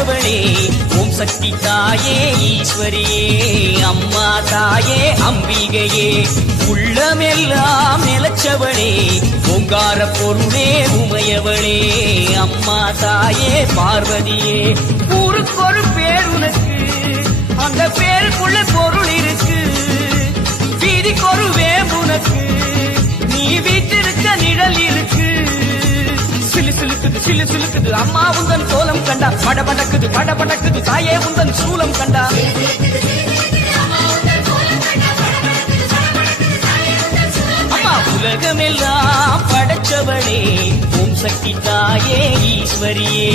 படைச்சவளே ஓம் சக்தி தாயே ஈஸ்வரியே அம்மா தாயே அம்பிகையே உள்ளமெல்லாம் நிலச்சவளே ஓங்கார பொருளே உமையவளே அம்மா தாயே பார்வதியே ஊருக்கொரு பேர் உனக்கு அந்த பேருக்குள்ள பொருள் இருக்கு வீதிக்கொரு வேம்புனக்கு நீ வீட்டிருக்க நிழல் இருக்கு சிலு சிலுக்குது சிலு சிலுக்குது அம்மா உந்தன் கோலம் கண்டா படபடக்குது தாயே உந்தன் சூலம் கண்டா அம்மா உலகமெல்லாம் படைச்சவளே ஓம் சக்தி தாயே ஈஸ்வரியே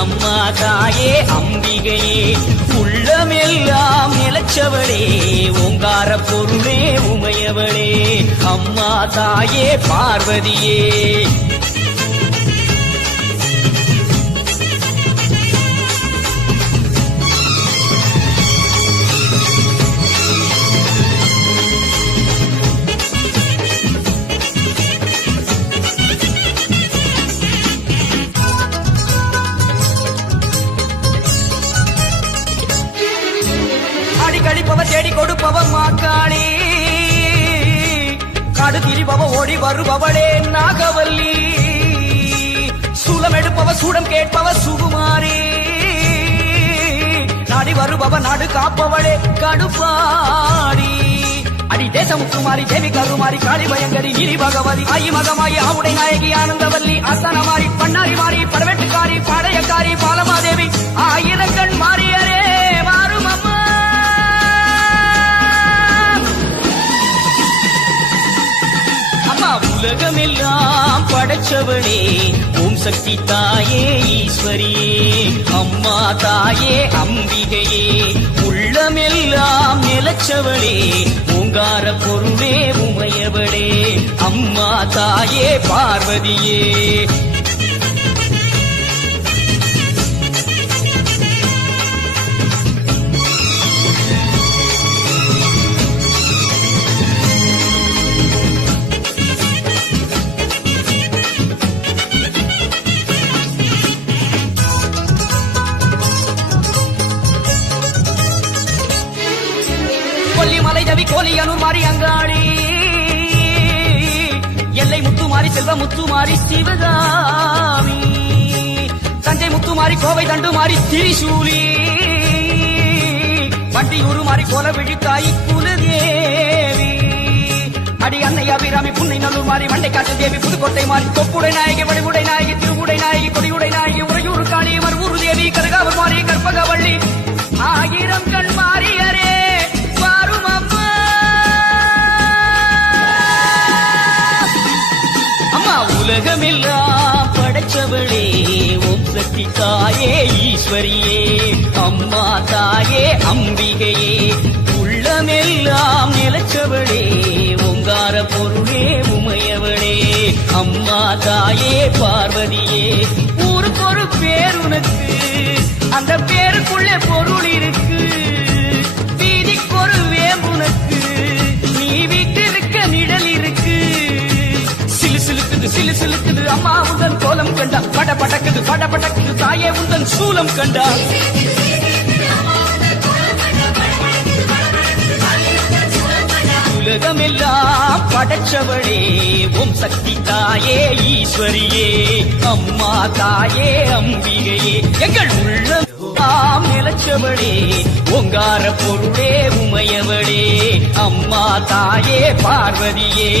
அம்மா தாயே அம்பிகையே உள்ளமெல்லாம் நிலச்சவளே ஓங்கார பொருளே உமையவளே அம்மா தாயே பார்வதியே கழிப்பவ தேடி கொடுப்பவ மாக்காளி காடு திரிபவ ஓடி வருபவளே நாகவல்லி சூலம் எடுப்பவ சூடம் கேட்பவ சுகுமாரி நாடி வருபவ நாடு காப்பவளே கடுப்பாடி அடி தேசமுக்குமாரி தேவி கருமாரி காளி பயங்கரி இரி பகவதி ஆயி மகமாயி ஆவுடை நாயகி ஆனந்தவல்லி ஆசானமாரி பண்ணாரி மாறி படவெட்டுக்காரி பாளையக்காரி பாலமாதேவி ஆயிரக்கண் மாறியரே மாறும் அம்மா உலகமெல்லாம் படைச்சவளே ஓம் சக்தி தாயே ஈஸ்வரியே அம்மா தாயே அம்பிகையே உள்ளமெல்லாம் நிலச்சவளே ஓங்கார பொருளே உமையவளே அம்மா தாயே பார்வதியே கொல்லிமலை ரவி கோலியனூர் மாறி அங்காளி எல்லை முத்துமாரி செல்வ முத்துமாரி சிவகாமி தஞ்சை முத்துமாரி கோவை தண்டுமாரி திரிசூலி வண்டியூரு மாறி கோல விழித்தாய் குலதேவி அடி அன்னை அபிராமி புன்னை நல்லூர் மாறி மண்டை காட்டு தேவி புதுக்கோட்டை மாறி தொப்புடை நாயகி வடிவுடை நாயகி திருவுடை நாயகி கொடியுடை நாயகி உறையூர் காளி மறுவூர் தேவி கருகாவூர் மாறி கற்பகவள்ளி ஆயிரம் கண் மாறியரே உலகமெல்லாம் படைச்சவளே ஓம் சக்தி தாயே ஈஸ்வரியே அம்மா தாயே அம்பிகையே உள்ளமெல்லாம் நிலச்சவளே ஓங்கார பொருளே உமையவளே அம்மா தாயே பார்வதியே ஊருக்கொரு பேர் உனக்கு அந்த பேருக்குள்ள பொருள் இருக்கு வீதிக்கொரு வேம்புனக்கு நீ வீட்டிருக்க நிழல் இருக்கு சிலு சிலுக்குது அம்மா உந்தன் கோலம் கண்டா படபடக்குது தாயே உந்தன் சூலம் கண்டா உலகமெல்லாம் படைச்சவளே ஓம் சக்தி தாயே ஈஸ்வரியே அம்மா தாயே அம்பிகையே எங்கள் உள்ளம் நிலச்சவளே ஓங்கார பொருளே உமையவளே அம்மா தாயே பார்வதியே